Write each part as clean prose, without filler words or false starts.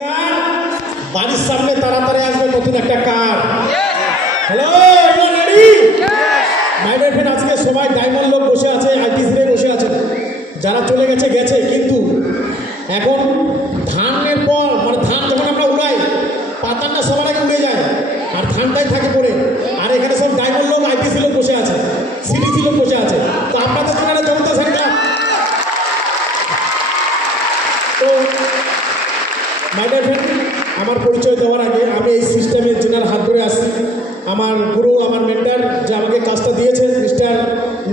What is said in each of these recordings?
বাড়ির সামনে তাড়াতাড়ি আসবে নতুন একটা car. Hello, ready? My dear friend, আজকে সবাই ডায়মন্ড লোক বসে আছে, আইটিসিতে বসে আছে। যারা চলে গেছে গেছে, কিন্তু এখন ধানের পর মানে ধান যখন আমরা উড়াই, পাতাটা সবার আগে উড়ে যায় আর ধানটাই থাকে পড়ে। আর এখানে সব ডায়মন্ড লোক, আইটিসি লোক বসে আছে, সিটিসি লোক বসে আছে। তো আপনাদের জন্য জনতা সংখ্যা। তো মাই ডিয়ার ফ্রেন্ড, আমার পরিচয় দেওয়ার আগে আমি এই সিস্টেমের যেনার হাত ধরে আসি, আমার গুরু, আমার মেন্টার, যে আমাকে কাজটা দিয়েছে, মিস্টার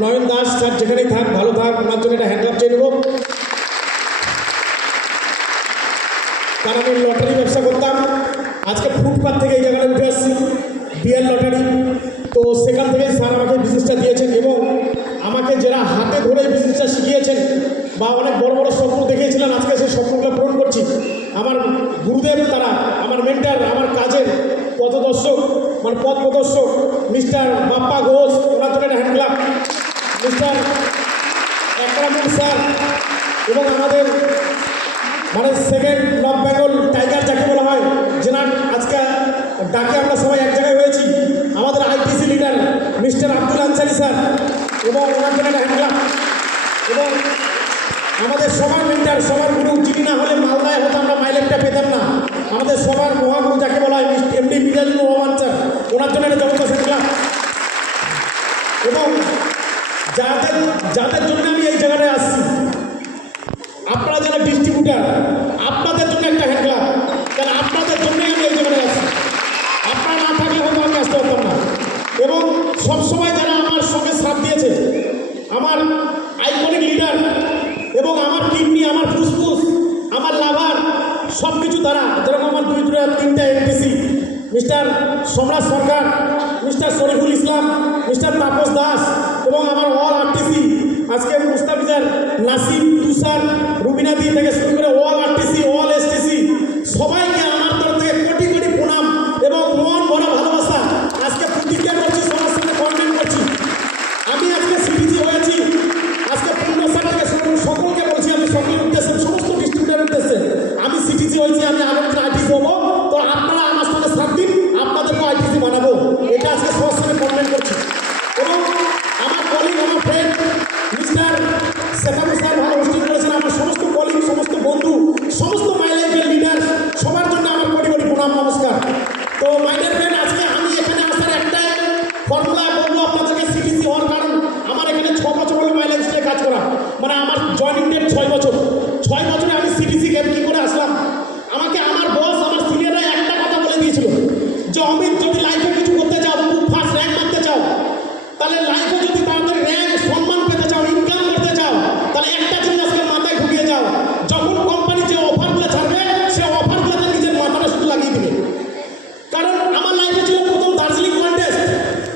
নয়ন দাস স্যার, যেখানেই থাক ভালো থাক, ওনার জন্য একটা হ্যান্ডকাপ চেয়ে নেব। কারণ আমি লটারি ব্যবসা করতাম, আজকে ফুটপাথ থেকে এই জায়গাটা উঠে আসছি, বিএল লটারি। তো সেখান থেকেই স্যার আমাকে বিজনেসটা দিয়েছেন এবং আমাকে যারা হাতে ধরে বিজনেসটা শিখিয়েছেন বা অনেক বড় বড় স্বপ্ন দেখিয়েছিলেন, আজকে সেই স্বপ্নগুলো পূরণ করছি। আমার গুরুদেব তারা, আমার মেন্টার, আমার কাজের পথদর্শক মানে পথ প্রদর্শক মিস্টার বাপ্পা ঘোষ, ওনার জন্য hand club. Mister Ekramul sir এবং আমাদের মানে সেকেন্ড নর্থ বেঙ্গল টাইগার যাকে বলা হয়, যেনার আজকে ডাকে আমরা সবাই এক জায়গায় হয়েছি, আমাদের ITC leader mister Abdul Ansari sir এবং ওনার জন্য হ্যান্ড ক্লাব। এবং আমাদের সবার মেন্টার, সবার গুরু, যিনি না হলে মালদায় হতো আমরা মাইলেজটা পেতাম না, আমাদের সবার মহাগুরু যাকে বলা হয় এমডি মিজানুর রহমান স্যার, ওনার জন্য একটা জগৎ শিখলাম। এবং যাদের জন্য আমি এই জায়গাটায় আসছি, আপনারা যারা ডিস্ট্রিবিউটার, আপনাদের জন্য একটা হ্যান্ড ক্লাব, কারণ আপনাদের জন্যই আমি এই জায়গাটায় আসছি। আপনারা না থাকলে হয়তো আমি আসতে পারতাম না। এবং সবসময় যারা আমার সঙ্গে সাথ দিয়েছে, আমার আইকনিক লিডার এবং আমার কিডনি, আমার ফুসফুস, আমার লাভার, সব কিছু তারা, যেরকম আমার তিনটা এমপিসি, মিস্টার সম্রাট সরকার, মিস্টার শরীফুল ইসলাম, মিস্টার তাপস দাস এবং আমার অল আরটিসি, আজকে মুস্তাফিজার, নাসিম, তুষার, রুবিনাদি থেকে শুরু করে অল আরটিসি, অল এসটিসি, সবাইকে আমার তরফ থেকে কোটি কোটি প্রণাম এবং মন ভরা ভালোবাসা আজকে প্রতিজ্ঞা করছি, সবার সাথে কমেন্ট করছি। আমি আজকে সিটিজি হয়েছি, আজকে পূর্ণসার থেকে শুরু সকলকে বলছি, আমি সকলের উদ্দেশ্যে, সমস্ত ডিস্ট্রিবিউটারের উদ্দেশ্যে আমি সিটিজি হয়েছি, আমি আগামী আইটিসি হবো। তো আপনারা আমার সাথে সাথ দিন, আপনাদেরকে আইটিসি বানাবো, এটা আজকে সবার সাথে কমেন্ট করছি। এবং আমার কলিগ, আমার ফ্রেন্ড মিস্টার সেখানে স্যার ভালো হোস্টিং করেছেন, আমার সমস্ত কলিগ, সমস্ত বন্ধু, সমস্ত মাইলেজের লিডার, সবার জন্য আমার কোটি কোটি প্রণাম, নমস্কার। তো মাই ডিয়ার ফ্রেন্ড, আজকে আমি এখানে আসার একটাই ফর্মুলা বলবো আপনাদেরকে, সিটিসি হওয়ার কারণ আমার এখানে 6 বছর হলো মাইলেজ নিয়ে কাজ করা, মানে আমার জয়েনিং ডেট 6 বছর। 6 বছরে আমি সিটিসি গেম কী করে আসলাম, আমাকে আমার বস, আমার সিনিয়ররা একটা কথা বলে দিয়েছিল যে অমিত, যদি লাইফে কিছু করতে চাও, খুব ফার্স্ট র্যাঙ্ক করতে চাও, তাহলে লাইফে যদি তাড়াতাড়ি র্যাঙ্ক সম্মান পেতে চাও, ইনকাম করতে চাও, তাহলে একটা জিনিস আজকে মাথায় ঢুকিয়ে যাও, যখন কোম্পানি যে অফারগুলো ছাড়বে, সে অফারগুলোতে নিজের মাথাটা শুধু লাগিয়ে দিবে। কারণ আমার লাইফে ছিল প্রথম দার্জিলিং কন্টেস্ট,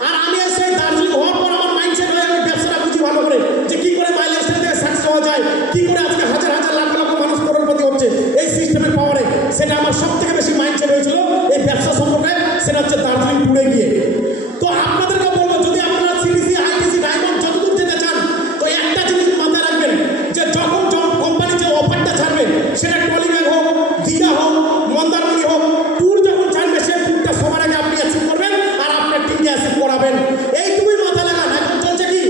আর আমি সেই দার্জিলিং হওয়ার পর আমার মাইন্ডসেট হয়ে আমি ব্যবসাটা বুঝি ভালো করে, যে কী করে মাইলেজ থেকে সাকসেস হওয়া যায়, কী করে আজকে হাজার হাজার লাখ লাখ মানুষ করোড়পতি হচ্ছে এই সিস্টেমের পাওয়ারে। সেটা আমার সব থেকে বেশি মাইন্ডসেট হয়েছিল এই ব্যবসা সম্পর্কে, সেটা হচ্ছে দার্জিলিং ট্যুরে গিয়ে। তো আপনাদেরকে বলবো, যদি আপনারা সিটিসি, আইটিসি, ডায়মন্ড যতদূর যেতে চান, তো একটা জিনিস মাথায় রাখবেন, যে যখন কোম্পানি যে অফারটা ছাড়বে, সেটা ট্রলিব্যাগ হোক, দীঘা হোক, মন্দারমণি হোক, ট্যুর যখন ছাড়বে, সেই ট্যুরটা সবার আগে আপনি অ্যাচিভ করবেন আর আপনার টিমকে অ্যাচিভ করাবেন। এইটুকুই মাথা লাগান। এখন চলছে কি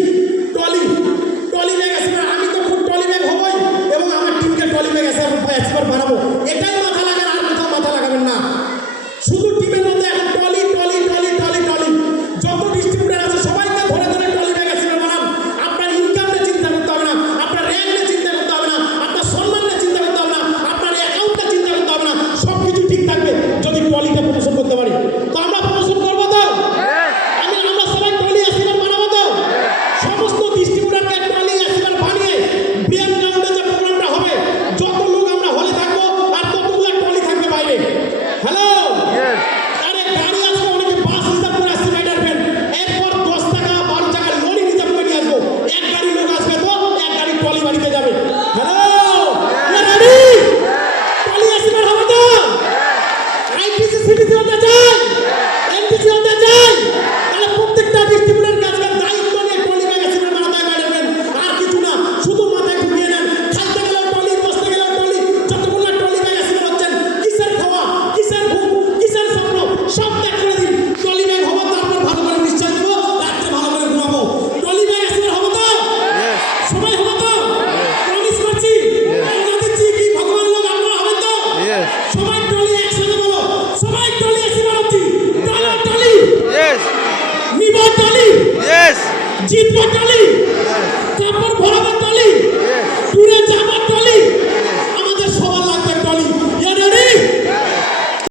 ট্রলিব্যাগ অ্যাচিভার, আমি তো খুব ট্রলিব্যাগ হবই এবং আমার টিমকে ট্রলিব্যাগ অ্যাচিভার বানাবো, এটাই মাথা লাগান, আর কোথাও জিতবো টালি